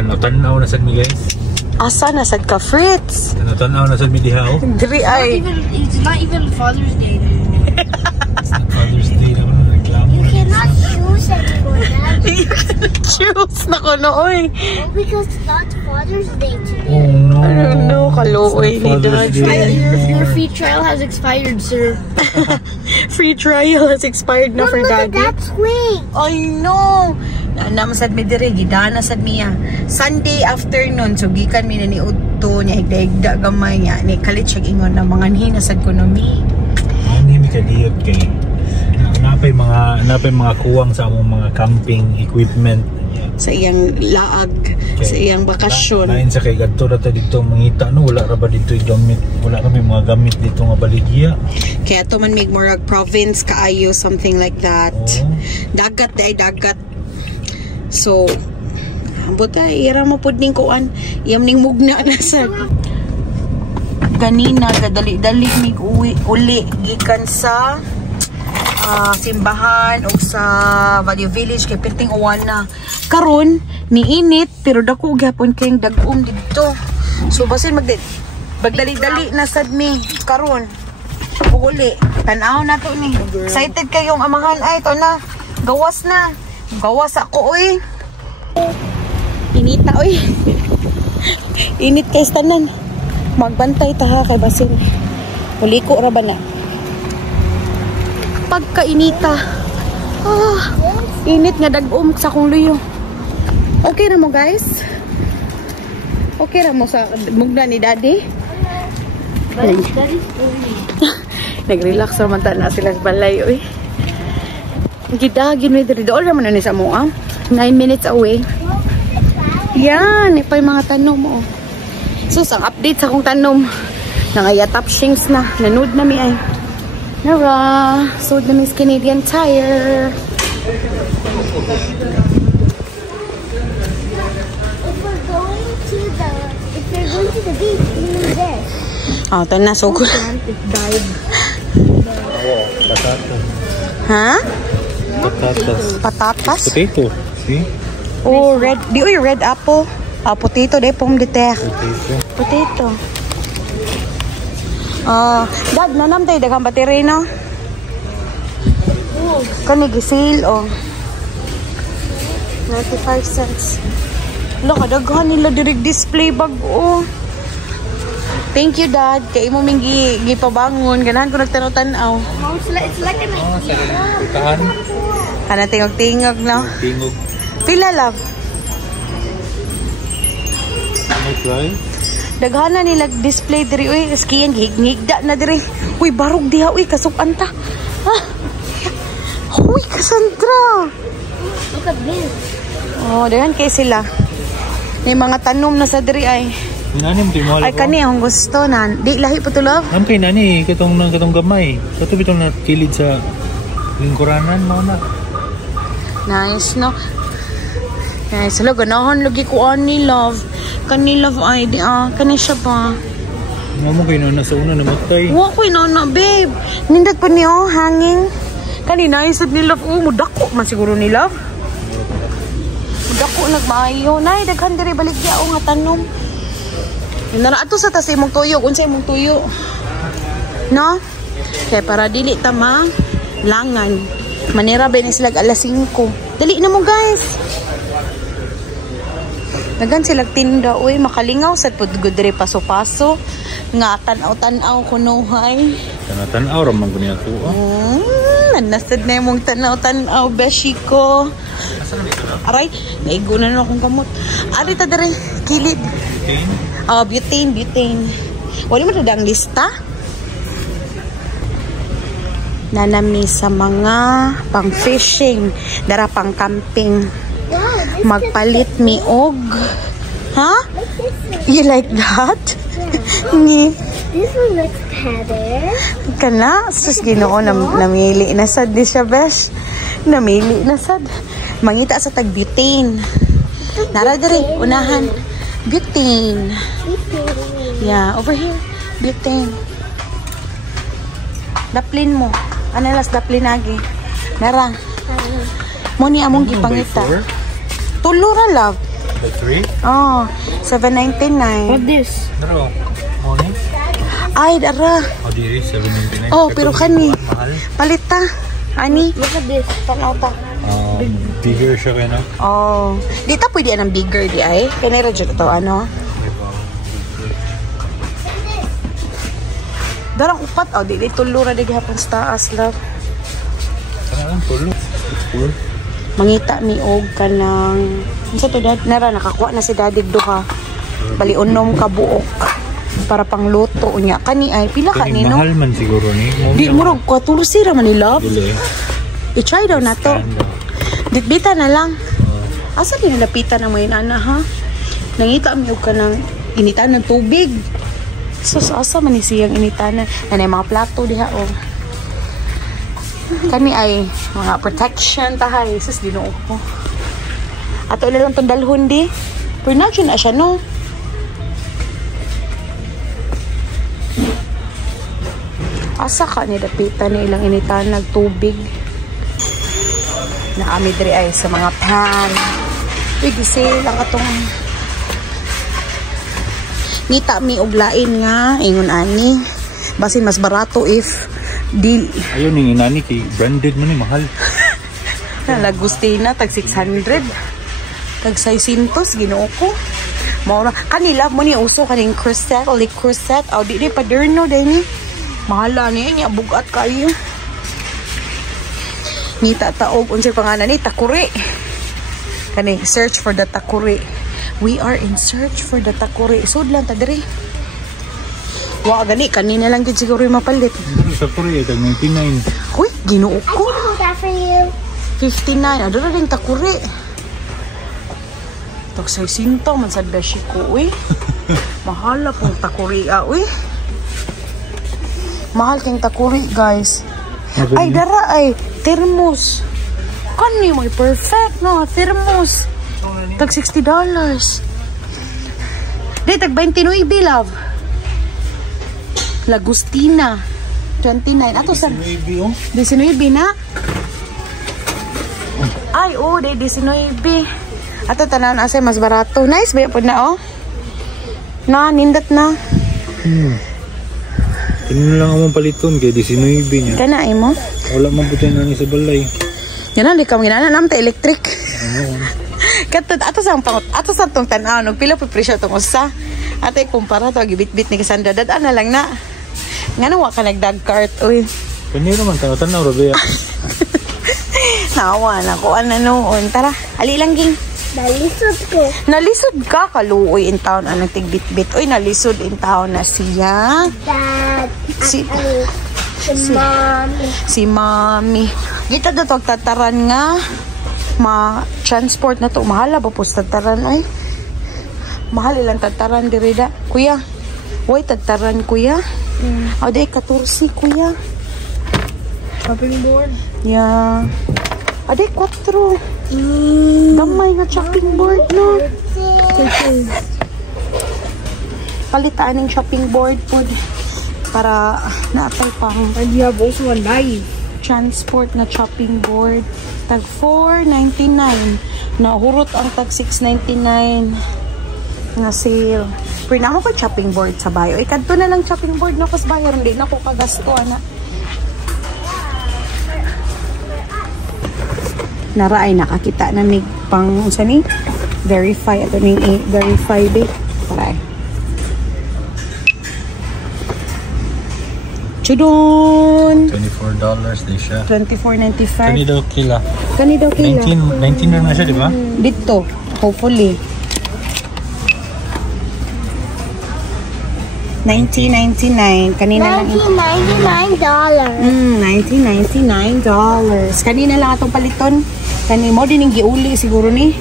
Tanaw na sad mi guys. Asa na sad ka, Fritz? Tanaw na sad mi diha. Diri ay. It's not even Father's Day anymore. It's not Father's Day na wala reklamo. You cannot choose anymore, Dad. You cannot choose na ko nooy. Oh, because it's not Father's Day today. Oh no. I don't know, kaluoy ni Dad. Your free trial has expired, sir. Free trial has expired na for Daddy. That's swing. I know. Namasad mi dire, gidana sad miya. Sunday afternoon, so gikan mi na ni Udto, niya higda-higda gamay niya. Ni kalit siya ingon na mga hinasad ko no mi. Hindi mi kadiyot kay napay mga kuwang sa among mga camping equipment. Sa iyang laag, okay. Sa iyang bakasyon. Lain sa kay gadto ra ta dito mangita no, wala ra ba dito gamit, wala kami mga gamit dito nga baligya. Kaya to man mig murag province kaayo, something like that. Oh. Dagat ay dagat. So ambot ay ira mo pud ning kuan, iyam ning mugna na sa ganina gadali-dali mig uli gikan sa simbahan o sa Value Village kay perting uwan na. Karon niinit pero dako gyapon kay dag-om dito. So basin magdali-dali na sad mi karon. Uli tan-aw na to ni. Excited kayong amahan ay to na. Gawas na. Gawas ako oy. Inita oy. Init kay tanan. Magbantay ta ha kay basin. Uli ko ra ba na. Pagkainita. Init nga dag-om sa kong luyo. Okay na mo guys? Okay na mo sa mugna ni Daddy? Nag-relax naman na sila sa balay. Uy. Gidagin mo dito. Doon naman na ni sa mo 9 minutes away. Yan. Ipay mga tanom mo. So, ang update sa akong tanom. Nangaya top shings na. Nanood na mi ay. Nara. Sold na mi Canadian Tire. If they're going to the beach, we need this. Oh, ito na. So good. Patatas. Ha? Patatas. Patatas? Potato. See? Oh, red. Di uy, red apple. Potato. Di pong dite. Potato. Dad, nanam tayo. Daghang battery, no? Kanigisil, oh. 95 cents. Look, kadaghan nila direct display bag, oh. Thank you, Dad. Kaya mo ming gipabangon. Ganahan ko nagtanaw-tanaw. It's like an idea. Tahan. Kana tingog-tingog, no? Tingog. Pila, love? May try? Daghan na nila display diri, uy. Skiyan, higda na diri. Uy, barog diha, uy. Kasukan ta. Uy, Cassandra. Look at this. Oh, daghan kay sila. May mga tanom na sa diri, ay. Nani mo timol. Ay, kani akong gusto na. Di, lahi po to, love? Am kay nani, katong gamay. Kato bitong nakilid sa lingkuranan mo na. Nice, no? Nice. Hello, ganahan lagi ko ani, love. Kani, love, ay, di, kani siya pa. Nga mo kayo na sa una namatay. Wa ko na, babe. Nindot pa niyo, hanging. Kani, nice ni love. Mudako man siguro ni love. Mudako nagmaayo. Nay, daghan diri baligya o nga tanom. Nara ato sa tas imong tuyo, unsay imong tuyo. No? Kaya para dili ta langan. Manira ba ni sila alas 5. Dali na mo, guys. Dagan sila tinda, uy, makalingaw sad pud gud diri paso-paso. Nga tan-aw kunuhay. Tan-aw ra man guni ato. Nasad na imong tan-aw beshi ko. Aray, naigo na akong kamot. Ari ta diri, kilid. Butane. Wala mo ang lista? Nanami sa mga pang-fishing, dara pang-camping. Magpalit mi og. Ha? You like that? Ni. This one looks better. Kana, sus Ginoo namili na sad di siya, besh. Namili na sad. Mangita sa tag-butane. Nara diri, unahan. Butane. Yeah, over here. Butane. Daplin mo. Ano las daplin lagi? Nara. Mo ni among gipangita. Tulo ra, love. The 3? Oh, 7.99. What this? Pero, morning? Ay, dara. O, di 7.99. Oh, pero kani. Mahal. Palita. Ani? Look at this. Tanaw ta. Bigger siya kayo, no? Oh. Di ta pwede ang bigger di ay. Kanira dyan ito, ano? Darang upat, oh. Di tulura di gihapon sa taas, love. Saan lang, tulo? Mangita mi og kanang unsa to dad nara nakakuha na si daddy duha bali unom ka buok para pangluto unya kani ay pila ka ni no mahal man siguro ni di murag 14 ra man ni love dili i-try daw na to bitbita na lang asa din lapitan na mo ana ha nangita mi og kanang initan ng tubig sus asa man ni siyang initanan nanay mga plato diha oh kami ay mga protection tahay sus Ginoo ko ato na lang itong dalhon di pero na siya no asa ka ni dapitan ni ilang initan nagtubig na ami diri ay sa mga pan uy gisay lang katong ngita mi og lain nga ingon ani basin mas barato if di ayun ning inani kay branded man ni mahal Lagustina tag 600 tag 600 Ginoo ko maura kanila mo ni uso kaning crusette o like crusette o di paderno din mahala niya bugat kayo ngita taog unsay pangalan ni takuri kani search for the takuri we are in search for the takuri sud lang ta diri wa gani kanina lang gid siguro mapalit sa Korea tag 99 uy Ginoo ko I can do that for you. 59 adto ring takuri tag 600 man sad beshi ko uy mahal pong takuri uy mahal king takuri guys ay dara ay thermos kani mo perfect no thermos tag $60 di tag 29 love Lagustina 29 ato sa 19 na ay oh de 19 ato tanan asay mas barato nice ba pud na oh na nindot na Kini lang among paliton kay 19 niya kana ay mo wala man pud na ni sa balay yan di ka ginana nam ta electric katud ato sa pangot ato sa tong tan-aw og pila pud presyo tong usa atay kumpara to gibit-bit ni kasanda dad ana lang na ngano wa ka nagdag cart uy kanira man tanaw ra ba nawa na ko ano noon tara ali lang ging Nalisod ko. nalisod ka kaluoy in town anong tigbit-bit uy nalisod in town na siya Dad. si Mommy. si mami kita daw tataran nga ma-transport na to mahala ba po tataran ay mahal ilang tataran diri da kuya way tataran kuya o day 14 kuya Chopping board. yeah o day 4 gamay nga chopping board no palitaan ng chopping board po para naatay pang And you have also a knife. transport na chopping board tag 4.99 nahurot ang tag 6.99 nga sale pero na mo ko chopping board sa bayo ikanto na lang chopping board na kas bayo hindi na ko kagasto ana nara ay nakakita na mig pang unsa ni verify ato ning verify date para chudon $24 di siya $24.95 daw kila kani daw kila 19 na siya di ba dito hopefully $19.99 kanina lang $19.99. $19.99 kanina lang atong paliton kani mo din yung giuli siguro ni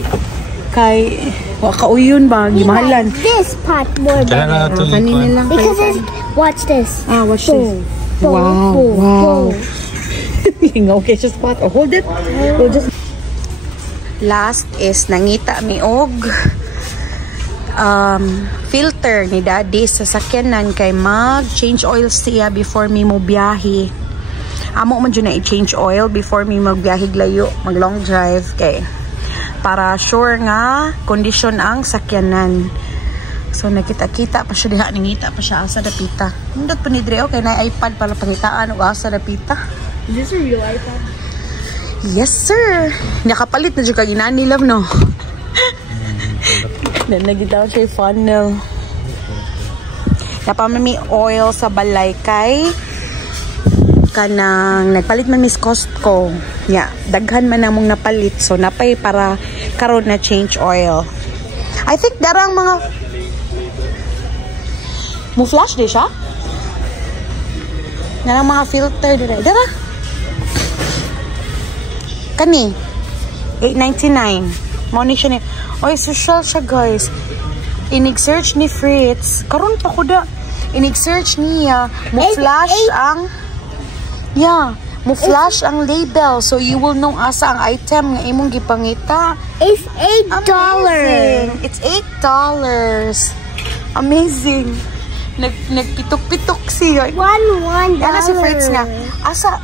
kay wa kauyon ba gimahalan This part more kaya better. na ito kanina lang Because it's, watch this. watch this wow wow okay just spot or hold it we'll just last is nangita mi og filter ni daddy sa sakyanan kay mag change oil siya before mi mo biyahe amo man dyan na i-change oil before mi magbiyahe layo mag long drive kay para sure nga condition ang sakyanan. So nakita-kita pa siya diha, ningita pa siya asa dapita. Nindot pa ni Dre kay na iPad para pangitaan og asa dapita. Is this a real iPad? Yes sir. Nakapalit na jud kag inani love no. Then nagitaw siya funnel. Napamami oil sa balay kay kanang nagpalit man Miss Costco. Yeah, daghan man namong napalit. So napay para karon na change oil. I think darang mga mo flash di siya? Darang mga filter dire. Dara. Kani 8.99. Mo ni siya ni. Oy, social siya guys. Inig-search ni Fritz. Karon pa ko da. Inig-search niya. Mo flash ang mo flash ang label. So you will know asa ang item nga imong gipangita. It's $8. Amazing. It's $8. Amazing. Nagpitok-pitok siya. $1. Ano si Fritz nga? Asa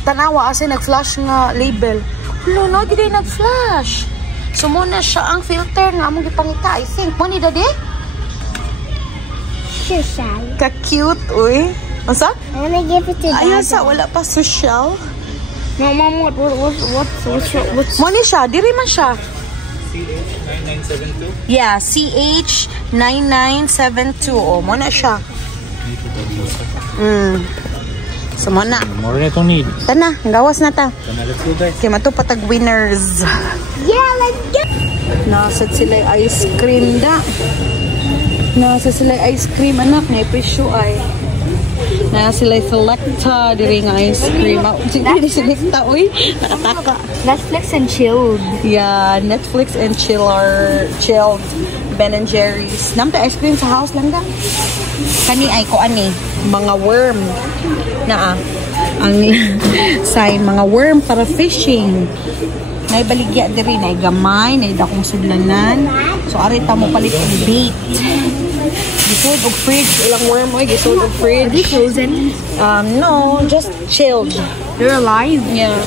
tanawa asa nag-flash nga label. Hulo no, di nag-flash. So muna siya ang filter nga among gipangita. I think mo ni dadi? Social. Ka-cute, uy. Asa? I'm gonna give it to Dad. Ayun sa wala pa social. No, Mom, what's Mo ni siya, diri man siya. CH9972. Yeah, CH9972. Oh, mo na siya. So mo na. More na itong need. Tana, gawas na ta. Sana, let's go guys. Kaya matupatag winners. Yeah, let's go. Nasad sila ice cream da. Nasad sila ice cream anak, na presyo ay. Na sila selecta diri nga ice cream. Sige selecta oy, nakataka. Netflix and chilled. Yeah, Netflix and chilled Ben and Jerry's. Namta ice cream sa house lang da. Kani ay ko ani, mga worm na ang say mga worm para fishing. Nay baligya diri, nay gamay, nay dakong sudlanan. So ari ta mo palit og bait. Gisod og fridge ilang worm oy, gisod og fridge. Are they frozen? No, just chilled. They're alive. Yeah.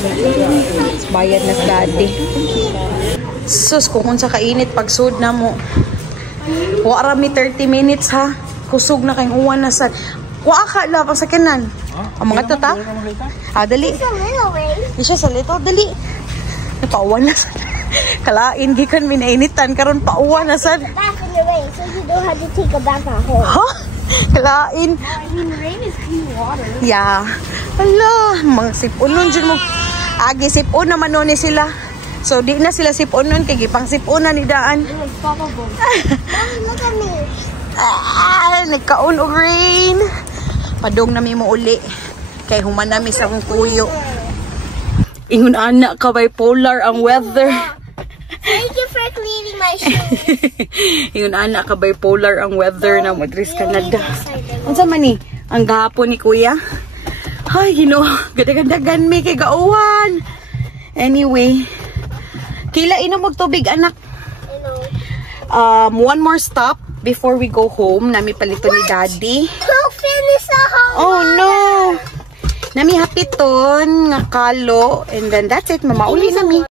Bayad na sa daddy. Sus, kung sa kainit pagsud na mo. Wa ra mi 30 minutes ha. Kusog na kayong uwan na sa. Wa ka la pang sakinan. Ang mga to ta. Dali. It's a little way. Di siya sa lito, dali. Napauwan na sa. Kalain gikan minainitan karon pauwan na sa. Back in the rain, so you don't have to take a bath at home. Ha? Kalain. I mean, rain is clean water. Yeah. Hala, mga sipunon dyan mo. Agi sipon naman nun ni sila. So di na sila sipunon kay gipang sipunan ni daan. It was bubble. Mommy, look at me. Nagkaon og rain. Padong na mi mo uli. Kay human nami sa akong kuyo. Ingon anak ka bipolar ang weather. Thank you for cleaning my shoes. Ingon anak ka bipolar ang weather na Madrid, Canada. Unsa man ni ang gahapon ni kuya? Ay, gadagan mi kay gauwan. Anyway, kila inom og tubig anak. One more stop before we go home. Nami palito ni daddy. Who finished the whole Oh no! Nami hapiton nga kalo and then that's it. Mamauli nami.